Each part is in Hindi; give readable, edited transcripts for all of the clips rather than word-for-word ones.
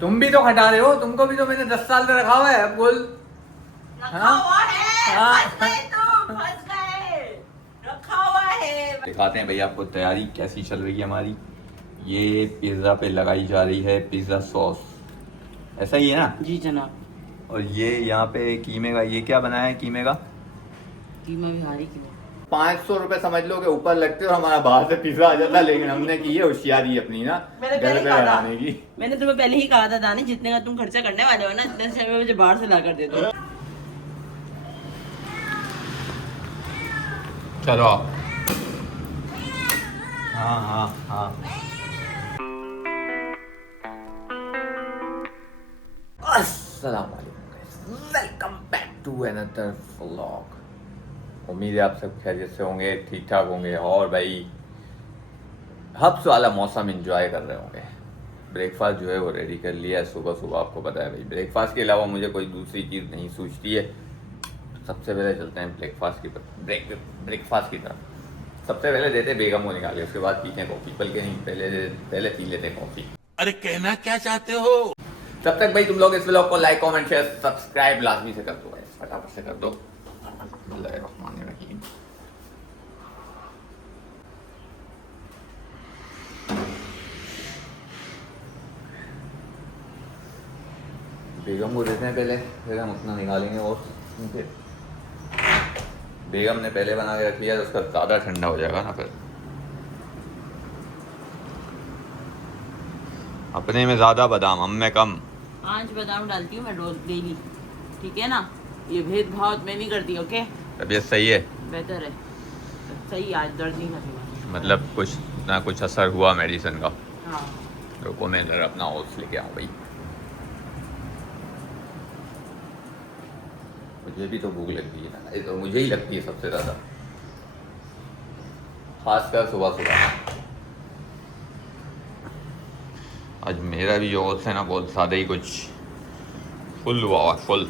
तुम भी तो खटा रहे हो, तुमको भी तो मैंने 10 साल से रखा हुआ है। अब बोल। रखा हुआ है, फंस गए तुम, फंस गए, रखा हुआ है। दिखाते हैं भाई आपको तैयारी कैसी चल रही है हमारी। ये पिज्ज़ा पे लगाई जा रही है पिज़्ज़ा सॉस, ऐसा ही है ना? जी जनाब। और ये यहाँ पे कीमे का, ये क्या बनाया है कीमे का? कीमा बिहारी की 500 रुपए समझ लो कि ऊपर लगते और हमारा बाहर से पिज्जा आ जाता, लेकिन हमने की है होशियारी अपनी ना, मैंने घर पहले पे कहा था। बनाने की। मैंने तुम्हें पहले ही कहा था दानी, जितने का तुम खर्चा करने वाले हो ना, इतने से मुझे बाहर से ला कर दे दो। चलो। हाँ हाँ हाँ। अस्सलाम वालेकुम, welcome back to another vlog. उम्मीद है आप सब खैरियत से होंगे, ठीक ठाक होंगे और भाई हब्स वाला मौसम एंजॉय कर रहे होंगे। ब्रेकफास्ट जो है वो रेडी कर लिया है सुबह सुबह। आपको पता है भाई ब्रेकफास्ट के अलावा मुझे कोई दूसरी चीज़ नहीं सूझती है। सबसे पहले चलते हैं ब्रेकफास्ट की तरफ। सबसे पहले देते बेगम को निकाले, उसके बाद पीते हैं कॉफ़ी, बल्कि नहीं, पहले पी लेते हैं कॉफ़ी। अरे कहना क्या चाहते हो? तब तक भाई तुम लोग इस व्लॉग को लाइक कमेंट शेयर सब्सक्राइब लाजमी से कर दो भाई, फटाफट से कर दो। बिस्मिल्लाहिर्रहमानिर्रहीम। बेगम को देते हैं पहले, फिर हम अपना निकालेंगे। और फिर बेगम ने पहले बना के रख लिया तो उसका ज़्यादा ठंडा हो जाएगा ना फिर। अपने में ज़्यादा बादाम, हम में कम। 5 बादाम डालती हूँ मैं रोज डेली, ठीक है ना? ये भेदभाव मैं नहीं करती, ओके? तबीयत सही है? बेहतर है, सही, आज दर्द नहीं करेगा। मतलब कुछ ना कुछ असर हुआ मेडिसिन का? हाँ। रुको मैं इधर अपना ओट्स लेके आऊँ भाई। मुझे भी तो भूख लगती है ना, ये तो मुझे ही लगती है सबसे ज़्यादा, खासकर सुबह सुबह। आज मेरा भी जो ओट्स है ना बहुत ज़्यादा ही कुछ फुल हुआ हुआ, फुल।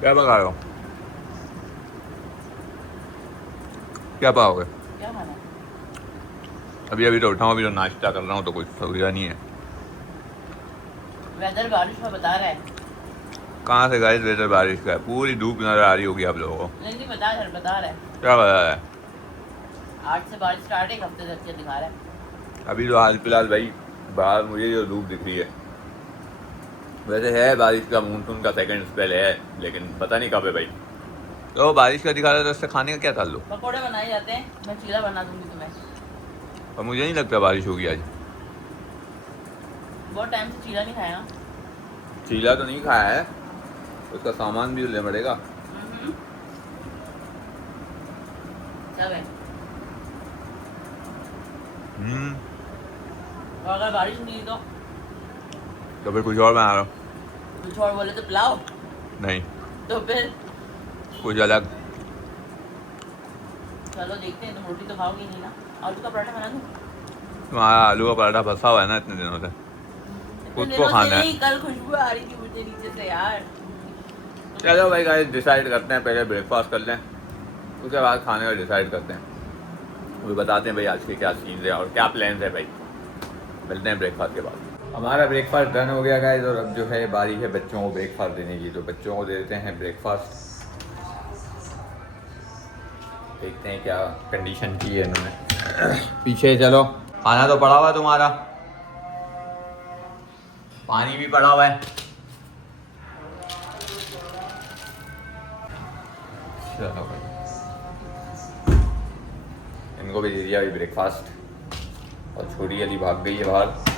क्या पका रहे हो? क्या पाओगे? क्या खाना? अभी अभी तो उठाऊँ, अभी तो नाश्ता कर रहा हूँ, तो कुछ सुविधा नहीं है। वेदर बारिश का बता रहा है। कहाँ से गाइस वेदर बारिश का है? पूरी धूप नजर आ रही होगी आप लोगों को। नहीं बता रहा है। क्या बता रहा है? 8 से बारिश स्टार्ट, एक हफ्ते तक के दिखा रहा है। अभी तो हाल फिलहाल भाई बाहर मुझे जो धूप दिख रही है, वैसे है बारिश का मानसून का सेकंड स्पेल है, लेकिन पता नहीं कब है भाई। तो बारिश का दिखा रहा है तो उससे खाने का क्या ताल्लुक? पकोड़े बनाए जाते हैं, मैं चीला बना दूंगी तुम्हें। और मुझे नहीं लगता बारिश होगी आज। बहुत टाइम से चीला नहीं खाया। चीला तो नहीं खाया है, उसका सामान भी लेना पड़ेगा। सब है। और अगर बारिश नहीं तो फिर कुछ और बना रहा हूँ। कुछ और बोले तो पुलाव, नहीं, तो फिर कुछ अलग। चलो देखते हैं, तुम रोटी तो खाओगी नहीं ना? आलू का पराठा बना दूं? तुम्हारा आलू का पराठा फंसा हुआ है ना इतने दिनों से, खुद को खाना है। कल खुशबू आ रही थी मुझे नीचे से यार। चलो भाई गाइस डिसाइड करते हैं, पहले ब्रेकफास्ट कर लें, उसके बाद खाने का डिसाइड करते हैं। वो बताते हैं भाई आज के क्या सीन है और क्या प्लान है भाई। मिलते हैं ब्रेकफास्ट के बाद। हमारा ब्रेकफास्ट डन हो गया गाइस, और अब जो है बारी है बच्चों को ब्रेकफास्ट देने की, तो बच्चों को दे देते हैं ब्रेकफास्ट। देखते हैं क्या कंडीशन की है इन्होंने। पीछे चलो, खाना तो पड़ा हुआ है तुम्हारा, पानी भी पड़ा हुआ है। चलो भाई इनको भी दे दिया अभी ब्रेकफास्ट, और छोटी वाली भाग गई है बाहर।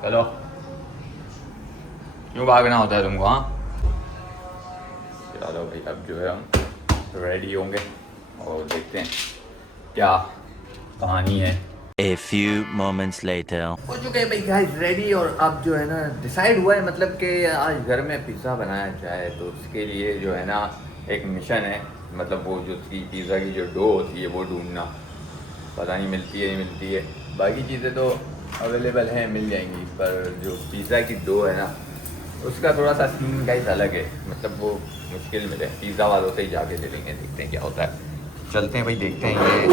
चलो, क्यों भागना होता है तुमको? हाँ चलो भाई, अब जो है हम रेडी होंगे और देखते हैं क्या कहानी है। A few moments later. हो चुके हैं भाई गाइस रेडी, और अब जो है ना डिसाइड हुआ है, मतलब कि आज घर में पिज़्ज़ा बनाया जाए, तो उसके लिए जो है ना एक मिशन है। मतलब वो जो उसकी पिज़्ज़ा की जो डो होती है वो ढूंढना, पता नहीं मिलती है नहीं मिलती है। बाकी चीज़ें तो अवेलेबल हैं, मिल जाएंगी, पर जो पिज़्ज़ा की डो है ना उसका थोड़ा सा सीन गाइस अलग है, मतलब वो मुश्किल मिले, पिज़्ज़ा वालों से ही जाके ले लेंगे, देखते हैं क्या होता है। चलते हैं भाई, देखते हैं ये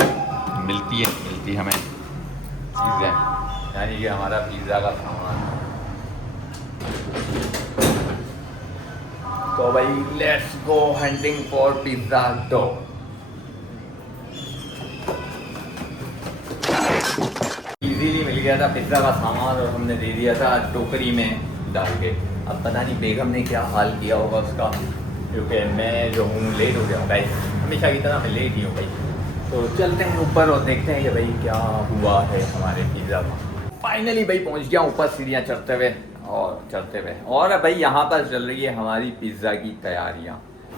मिलती हमें चीज़ें, यानी कि हमारा पिज़्ज़ा का सामान। तो भाई let's go hunting for pizza dough. Easily मिल गया था पिज़्ज़ा का सामान और हमने दे दिया था टोकरी में डाल के। अब पता नहीं बेगम ने क्या हाल किया होगा उसका, क्योंकि मैं जो हूँ लेट हो गया हूँ भाई, हमेशा की तरह मैं लेट ही हूँ भाई। तो चलते हैं ऊपर और देखते हैं कि भाई क्या हुआ है हमारे पिज़्ज़ा का। फाइनली भाई पहुँच गया ऊपर सीढ़ियाँ चढ़ते हुए और भाई यहाँ पर चल रही है हमारी पिज़्ज़ा की तैयारियाँ।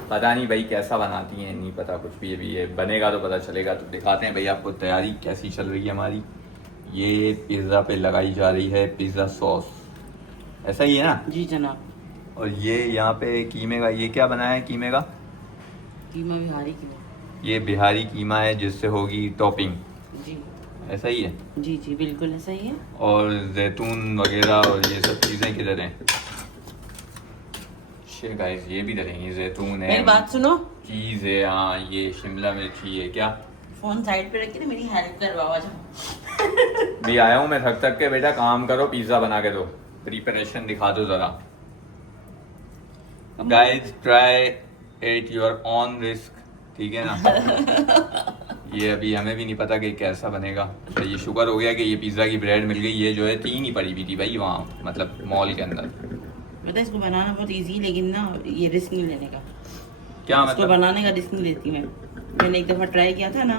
पता नहीं भाई कैसा बनाती हैं, नहीं पता कुछ भी, अभी ये बनेगा तो पता चलेगा। तो दिखाते हैं भाई आपको तैयारी कैसी चल रही है हमारी। ये पिज़्ज़ा पे लगाई जा रही है पिज़्ज़ा सॉस, ऐसा ही है ना? जी जनाब। और ये यहाँ पे कीमे का, ये क्या बनाया है कीमे का? कीमा बिहारी कीमा। ये बिहारी कीमा है जिससे होगी टॉपिंग, जी ऐसा ही है? जी जी बिल्कुल ऐसा ही है। और जैतून वगैरह और ये सब चीज़ें किधर हैं? गाइस ये भी डलेंगी, जैतून है, मेरी बात सुनो, चीज़ है, हाँ ये शिमला मिर्ची है। क्या? फोन साइड पे रखी, मेरी हेल्प करवाओ। भी आया हूँ मैं थक के, बेटा काम करो, पिज़्ज़ा बना के दो, प्रिपरेशन दिखा दो ज़रा। Guys try at your on risk, ठीक है ना? ये अभी हमें भी नहीं पता कि कैसा बनेगा। तो ये शुक्र हो गया कि ये पिज़्ज़ा की ब्रेड मिल गई, ये जो है 3 ही पड़ी हुई थी भाई वहाँ, मतलब मॉल के अंदर। पता है इसको बनाना बहुत इजी, लेकिन ना ये रिस्क नहीं लेने का। क्या इसको मतलब? बनाने का रिस्क नहीं लेती मैं। मैंने एक दफ़ा ट्राई किया था ना,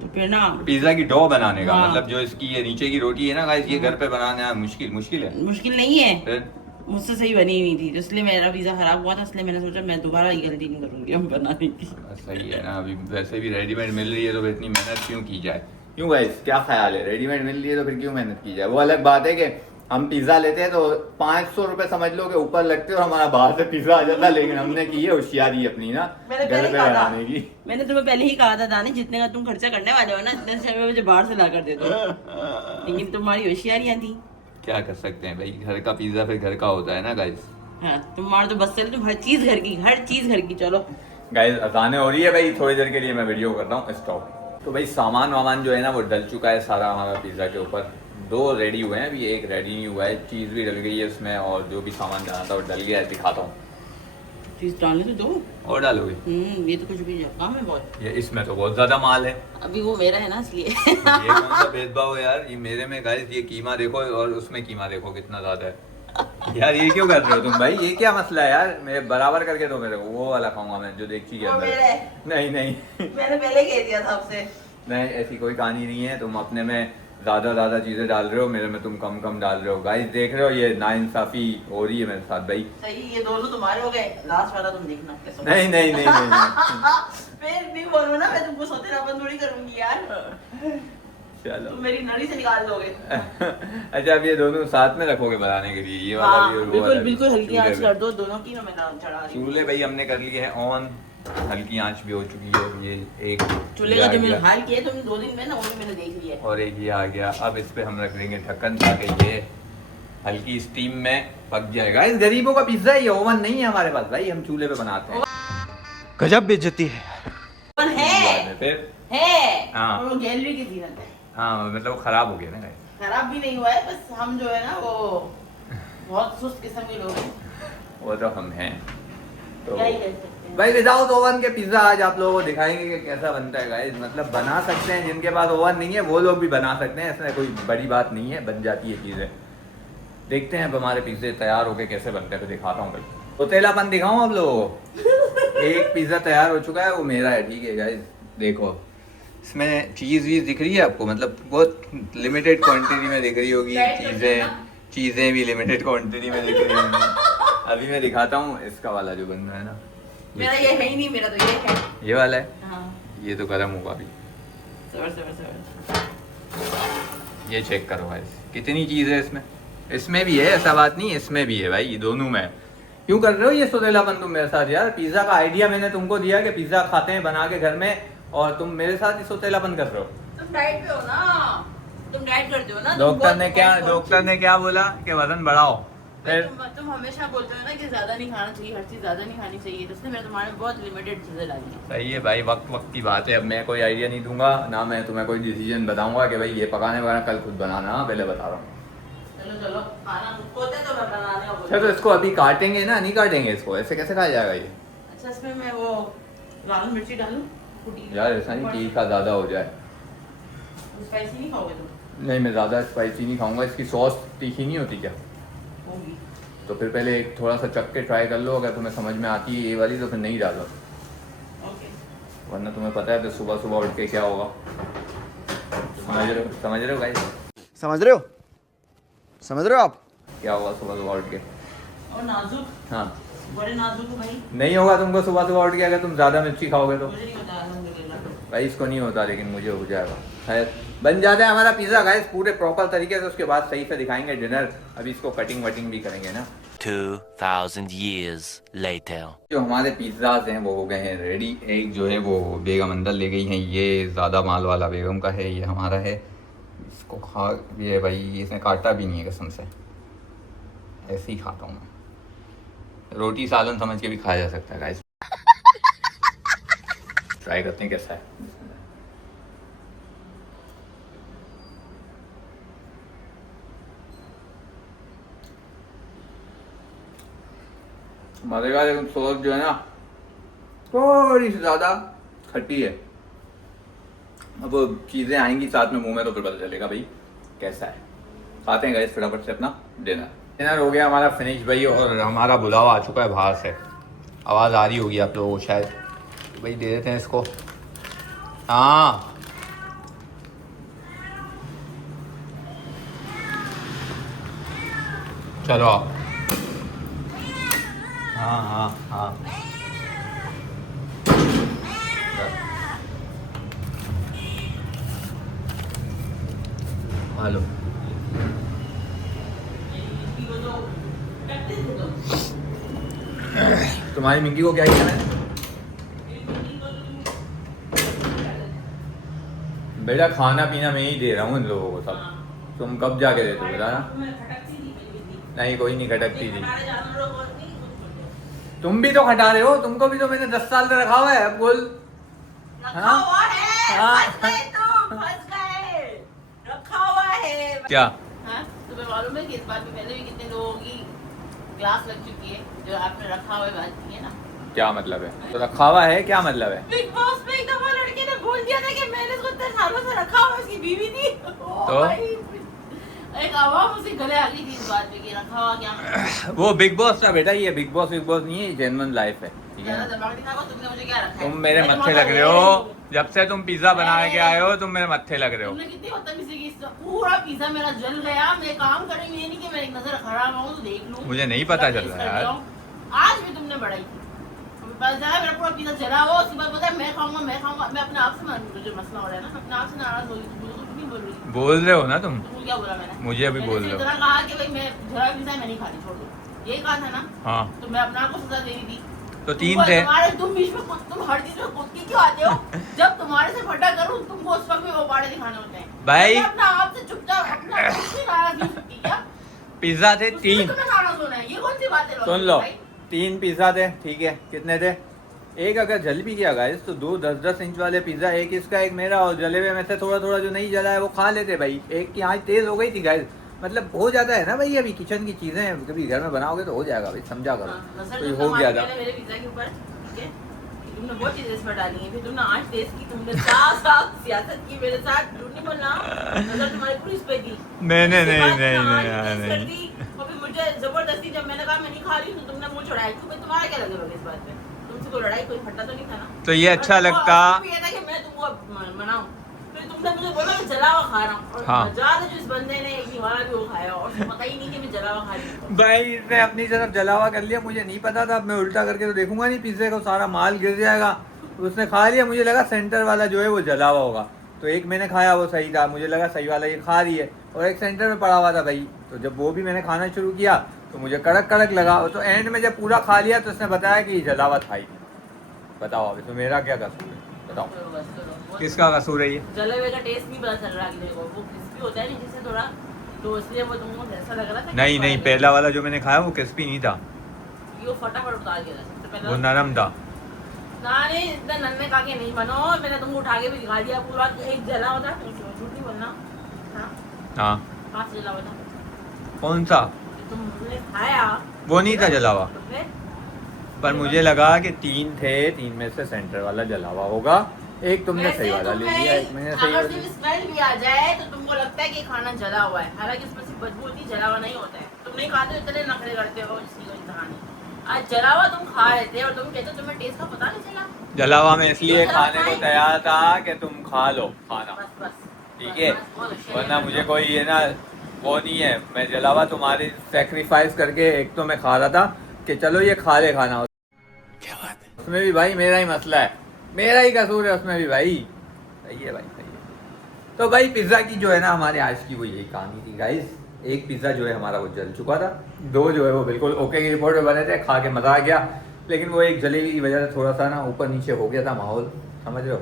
तो फिर ना पिज़्ज़ा की डो बनाने का हाँ। मतलब जो इसकी ये नीचे की रोटी है ना गाइस, ये घर पे बनाना मुश्किल है। मुश्किल नहीं है, फिर मुझसे सही बनी हुई थी, तो इसलिए मेरा पिज़्ज़ा खराब हुआ था, इसलिए मैंने सोचा मैं दोबारा ये गलती नहीं करूँगी हम बनाने की। सही है ना, अभी वैसे भी रेडीमेड मिल रही है तो फिर इतनी मेहनत क्यों की जाए? क्यों गाइस, क्या ख्याल है? रेडीमेड मिल रही है तो फिर क्यों मेहनत की जाए? वो अलग बात है कि हम पिज़्ज़ा लेते हैं तो 500 रुपए समझ लो कि ऊपर लगते और हमारा बाहर से पिज़्ज़ा आ जाता, लेकिन हमने की है होशियारी अपनी ना मैंने घर पहले पे कहा था, बनाने की। मैंने तुम्हें पहले ही कहा था दानी, जितने का तुम खर्चा करने वाले हो ना, इतने से मुझे बाहर से ला कर दे दो। लेकिन तुम्हारी होशियारियां थी। क्या कर सकते हैं भाई, घर का पिज़्ज़ा फिर घर का होता है ना गाइस। हाँ तुम्हारा तो बस चले, तुम हर चीज घर की। चलो गाइस अजानें हो रही है भाई, थोड़ी देर के लिए मैं वीडियो कर रहा हूँ स्टॉप। तो भाई सामान वामान जो है ना वो डल चुका है सारा हमारा पिज़्ज़ा के ऊपर। 2 रेडी हुए हैं, अभी एक रेडी नहीं हुआ है, चीज़ भी डल गई है उसमें और जो भी सामान जाना था वो डल गया है, दिखाता हूँ। चीज डालने तो दो। और डालोगे? ये तो कुछ भी काम है बहुत। ये इसमें तो बहुत ज़्यादा माल है। अभी वो मेरा है ना इसलिए। ये कौन सा भेदभाव है यार, ये मेरे में गाइस, ये कीमा देखो और उसमें कीमा देखो कितना ज़्यादा है। यार ये क्यों कर रहे हो तुम भाई, ये क्या मसला है यार? मेरे बराबर करके दो मेरे को, वो वाला खाऊंगा मैं जो देखी के वो अंदर। मेरा है। नहीं मैंने पहले कह दिया था आपसे। नहीं ऐसी कोई कहानी नहीं है, तुम अपने में ज़्यादा चीज़ें डाल रहे हो, मेरे में तुम कम डाल रहे हो। गाइस देख रहे हो ये नाइंसाफ़ी हो रही है मेरे साथ भाई। सही, ये दोनों तुम्हारे हो गए, लास्ट वाला तुम देखना कैसा। नहीं। फिर भी बोलो ना, मैं तुमको सौतेलापन थोड़ी करूंगी यार। चलो तुम मेरी नली से निकाल दोगे। अच्छा अब ये दोनों साथ में रखोगे बनाने के लिए, ये वाला भी और वो वाला भी? बिल्कुल हल्की आंच चूल्हे कर दो दोनों की, मैं चढ़ा रही हूँ। चूल्हे भाई हमने कर लिए हैं ऑन, हल्की आंच भी हो चुकी है। ये एक चूल्हे का जो मैंने हाल किया तुम 2 दिन में ना, वो भी मैंने देख लिया है। और एक ये आ गया। अब इस पे हम रख देंगे ढक्कन ताकि ये हल्की स्टीम में पक जाएगा। इस गरीबों का पिज्जा है, ये ओवन नहीं है हमारे पास भाई, हम चूल्हे पे बनाते हैं। गजब बेइज्जती है। ओवन है, फिर है हाँ। वो गैलरी की जीनत है। हाँ मतलब वो खराब हो गया ना guys। खराब भी नहीं हुआ है, बस हम जो है ना वो बहुत सुस्त किस्म के लोग हैं। वो तो हम हैं। तो क्या ही कर सकते हैं भाई विदाउट ओवन के पिज्जा आज आप लोगों को दिखाएंगे कि कैसा बनता है गाइस। मतलब बना सकते हैं, जिनके पास ओवन नहीं है वो लोग भी बना सकते हैं, ऐसा कोई बड़ी बात नहीं है, बन जाती है चीज़ें। देखते हैं अब हमारे पिज्जे तैयार होके कैसे बनते हैं, तो दिखाता हूँ भाई। तो तेलापन दिखाऊँ आप लोगों को। एक पिज्ज़ा तैयार हो चुका है, वो मेरा है, ठीक है गाइस। देखो इसमें चीज़ वीज़ दिख रही है आपको, मतलब बहुत लिमिटेड क्वांटिटी में दिख रही होगी चीज़ें भी लिमिटेड क्वांटिटी में दिख रही होंगी। अभी मैं दिखाता हूँ इसका वाला जो बन रहा है ना, मेरा ये है ही नहीं, मेरा तो ये है। ये वाला है। हाँ ये तो गर्म होगा अभी। सबर। ये चेक करो भाई कितनी चीज़ है इसमें। इसमें भी है, ऐसा बात नहीं, इसमें भी है भाई, ये दोनों में। क्यों कर रहे हो ये सोतेलापन तुम मेरे साथ यार? पिज़्ज़ा का आइडिया मैंने तुमको दिया कि पिज़्ज़ा खाते हैं बना के घर में, और तुम मेरे साथ ही सोतेलापन कर रहे हो। तुम डाइट पे हो ना। तुम डाइट करते हो ना, डॉक्टर ने क्या बोला कि वजन बढ़ाओ, फिर तुम हमेशा बोलते हो ना कि ज्यादा नहीं खाना चाहिए, हर चीज ज्यादा नहीं खानी चाहिए, तो इसलिए मैंने तुम्हारे में बहुत लिमिटेड चीजें डाली हैं। सही है भाई, वक्त वक्त की बात है। अब मैं कोई आइडिया नहीं दूंगा ना, मैं तुम्हें कोई डिसीजन बताऊंगा कि भाई ये पकाने वगैरह कल खुद बनाना, पहले बता रहा हूँ। चलो चलो, खाना मुझको होता है तो मैं बनाने को अच्छा तो इसको अभी काटेंगे ना, नहीं काटेंगे इसको, ऐसे कैसे खाया जाएगा ये? अच्छा इसमें मैं वो लाल मिर्ची डालूं? यार ऐसा नहीं तीखा ज़्यादा हो जाए। स्पाइसी नहीं खाओगे तुम? नहीं मैं ज़्यादा स्पाइसी नहीं खाऊंगा। इसकी सॉस तीखी नहीं होती क्या? होगी। तो फिर पहले एक थोड़ा सा चख के ट्राई कर लो, अगर तुम्हें समझ में आती है ये वाली तो फिर नहीं डालो, ओके। वरना तुम्हें पता है फिर सुबह सुबह उठ के क्या होगा। समझ रहे हो गाइस? समझ रहे हो? समझ रहे हो आप? क्या होगा सुबह सुबह उठ के? और नाजुक, हाँ बड़े नाजुक हो भाई। नहीं होगा तुमको सुबह सुबह उठ के, अगर तुम ज़्यादा मिर्ची खाओगे तो। मुझे नहीं होता अल्हम्दुलिल्लाह। भाई इसको नहीं होता लेकिन मुझे हो जाएगा। खैर बन जाता है हमारा पिज़्ज़ा गाइस पूरे प्रॉपर तरीके से, उसके बाद सही से दिखाएंगे डिनर। अभी इसको कटिंग वटिंग भी करेंगे ना। 2000 years later. जो हमारे पिज़्ज़ाज हैं वो हो गए हैं रेडी। एक जो है वो बेगम अंदर ले गई हैं, ये ज़्यादा माल वाला बेगम का है, ये हमारा है। इसको खा, ये भाई इसने काटा भी नहीं है कसम से, ऐसे ही खाता हूँ मैं। रोटी सालन समझ के भी खाया जा सकता है गाइस। ट्राई करते हैं कैसा है। मजेगा, लेकिन सॉस जो है ना थोड़ी सी ज़्यादा खट्टी है। अब वो चीज़ें आएंगी साथ में मुंह में तो फिर पता चलेगा भाई कैसा है। खाते हैं गाइस फटाफट से अपना डिनर। डिनर हो गया हमारा फिनिश भाई, और हमारा बुलावा आ चुका है बाहर से। आवाज़ आ रही होगी आप लोगों को शायद, तो भाई दे देते हैं इसको। हाँ चलो आप। हाँ हाँ हाँ हेलो। तुम्हारी मिंकी को क्या किया मैंने? बेटा खाना पीना मैं ही दे रहा हूँ इन लोगों को सब, तुम कब जाके देते हो बताना। नहीं कोई नहीं खटकती थी, तुम भी तो खटा रहे हो, तुमको भी तो मैंने 10 साल से रखा हुआ है। अब बोल। रखा हुआ है, फंस गए तुम, फंस गए, रखा हुआ है। क्या? हाँ तुम्हें मालूम है कि इस बात में पहले भी कितने लोगों की क्लास लग चुकी है जो आपने रखा हुआ है बात की है ना। क्या मतलब है? तो रखा हुआ है क्या मतलब है? बिग बॉस में एक दफा लड़के ने बोल दिया था कि मैंने इसको इतने सालों से रखा हुआ, उसकी बीवी थी। तो एक आवाम उसे गले आ गई थी इस बात पे कि रखा हुआ क्या। वो बिग बॉस था बेटा, ये बिग बॉस नहीं है, जेन्युइन लाइफ है, ठीक है? ज्यादा दिमाग दिखाओ, तुमने मुझे क्या रखा है? तुम मेरे मैं मत्थे तुम्हारा लग रहे हो, जब से तुम पिज्जा बना के आए हो तुम मेरे मत्थे लग रहे हो। तुमने कितनी बदतमीजी की, पूरा पिज्जा मेरा जल गया। मैं काम करेंगे ये नहीं कि मैं एक नजर खड़ा हुआ हूँ तो देख लूं। मुझे नहीं पता चल रहा यार। आज भी तुमने बढ़ाई थी, पता चला मेरा पूरा पिज्जा जला हुआ। उसके बाद बोलता है मैं खाऊंगा मैं खाऊंगा। मैं अपने आप से, जो मसला हो रहा है ना, अपने आप से नाराज हो गई। मुझे कुछ नहीं बोल रही। बोल रहे हो ना तुम? तुम क्या बोला मैंने? मुझे अभी बोल रहे हो। इतना कहा कि भाई मैं जला पिज्जा मैं नहीं खाती, छोड़ दो, यही कहा था ना। हाँ तो मैं अपने आप को सजा दे रही थी। तो 3 थे। तुम बीच में तुम हर चीज में कूद के क्यों आते हो? जब तुम्हारे से फटा करूं तुमको उस वक्त में वो बाड़े दिखाने होते हैं भाई। मैं अपना आप से चुपचाप अपना आप से नाराज नहीं होती क्या? पिज्जा थे उसमें 3। तुम्हें नाराज होना है, ये कौन सी बात है? सुन लो, 3 पिज्जा थे, ठीक है? कितने थे? एक अगर जल भी गया गाइस तो 2 10-10 इंच वाले पिज्जा, एक इसका एक मेरा, और जले हुए में से थोड़ा थोड़ा जो नहीं जला है वो खा लेते भाई। एक की आँच तेज हो गई थी गाइस, मतलब हो जाता है ना भाई। अभी किचन की चीजें कभी घर में बनाओगे तो हो जाएगा भाई, समझा करो। तो हो गया था मेरे पिज्जा के ऊपर, ठीक है? तुमने बहुत चीजें इसमें डाली हैं, फिर तुमने आँच तेज की, तुमने साफ सियासत की मेरे साथ। झूठ नहीं बोलना, नजर तुम्हारी पूरी इस पे थी। नहीं। मुझे जबरदस्ती जब मैंने कहा मैं नहीं खा रही हूँ तो तुमने मुंह छुड़ाया। क्यों? तुम्हारा क्या लगेगा इस बात में? तुमसे कोई लड़ाई कोई फटा तो नहीं था ना? तो ये अच्छा लगता ये था कि मैं तुमको मनाऊं, फिर तुमने मुझे बोला मैं जला हुआ खा रहा हूँ। और हाँ। मजाक है जो इस बंदे ने एक निवाला भी वो खाया और उसे पता ही नहीं कि मैं जला हुआ खा रही हूँ। भाई इसने अपनी तरफ जलावा कर लिया, मुझे नहीं पता था। अब मैं उल्टा करके तो देखूंगा नहीं, पिज्जे को सारा माल गिर जाएगा। उसने खा लिया, मुझे लगा सेंटर वाला जो है वो जला हुआ होगा, तो एक मैंने खाया वो सही था, मुझे लगा सही वाला ये खा रही है, और एक सेंटर में पड़ा हुआ था भाई। तो जब वो भी मैंने खाना शुरू किया तो मुझे कड़क कड़क लगा। तो एंड में जब पूरा खा लिया तो उसने बताया कि जलावा था ही। बताओ अभी तो मेरा क्या कसूर है? बताओ किसका कसूर है ये? जले हुए का टेस्ट नहीं पता चल रहा कि मेरे को वो क्रिस्पी होता है नीचे से थोड़ा, तो इसलिए वो तुमको ऐसा लग रहा था कि नहीं नहीं, पहला वाला जो मैंने खाया वो क्रिस्पी नहीं था, ये फटाफट उतार दिया था सबसे पहले। वो नरम था। ना नहीं, इतना नन्हे खा के नहीं बनो, मैंने तुमको उठा के भी दिखा दिया पूरा, एक जला होता है, झूठ नहीं बोलना। हाँ, हाँ, हाथ जला हुआ था, कौन सा? तुमने खाया वो नहीं था जला हुआ, तुमने? पर मुझे लगा कि 3 थे, 3 में से सेंटर वाला जला हुआ होगा, एक तुमने वैसे सही वाला ले तुम्हें लिया, एक मैंने सही अगर वाला सिर्फ लिया। स्मेल भी आ जाए तो तुमको लगता है कि खाना जला हुआ है, हालांकि इसमें सिर्फ बदबू होती है, जला हुआ नहीं होता है। तुम नहीं खाते हो, इतने नखरे करते हो, इसकी कोई कहानी। आज जला हुआ तुम खा रहे थे और तुम कहते हो तुम्हें टेस्ट का पता नहीं चला। जला हुआ मैं इसलिए तो खाने को खाएंगे। तैयार था कि तुम खा लो खाना, बस बस ठीक है, बस, बहुत अच्छा वरना है। मुझे कोई ये ना वो नहीं है, मैं जला हुआ तुम्हारी सेक्रीफाइस करके एक तो मैं खा रहा था कि चलो ये खा ले खाना, क्या बात है? उसमें भी भाई मेरा ही मसला है, मेरा ही कसूर है उसमें भी भाई, सही है भाई, सही है। तो भाई पिज़्ज़ा की जो है ना हमारे आज की वो यही कहानी थी गाइस। एक पिज़्ज़ा जो है हमारा वो जल चुका था, 2 जो है वो बिल्कुल ओके की रिपोर्ट में बने थे, खा के मज़ा आ गया, लेकिन वो एक जलेबी की वजह से थोड़ा सा ना ऊपर नीचे हो गया था माहौल, समझ रहे हो।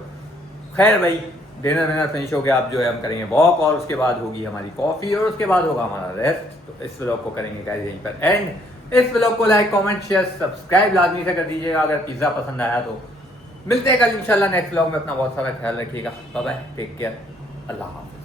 खैर भाई, डिनर विनर फिनिश हो गया, अब जो है हम करेंगे वॉक, और उसके बाद होगी हमारी कॉफ़ी, और उसके बाद होगा हमारा रेस्ट। तो इस व्लॉग को करेंगे गाइस यहीं पर एंड। इस व्लॉग को लाइक कमेंट शेयर सब्सक्राइब लाजमी से कर दीजिएगा अगर पिज़्ज़ा पसंद आया तो। मिलते हैं कल इंशाल्लाह नेक्स्ट व्लॉग में, अपना बहुत सारा ख्याल रखिएगा, बाय बाय, टेक केयर, अल्लाह हाफ़िज़।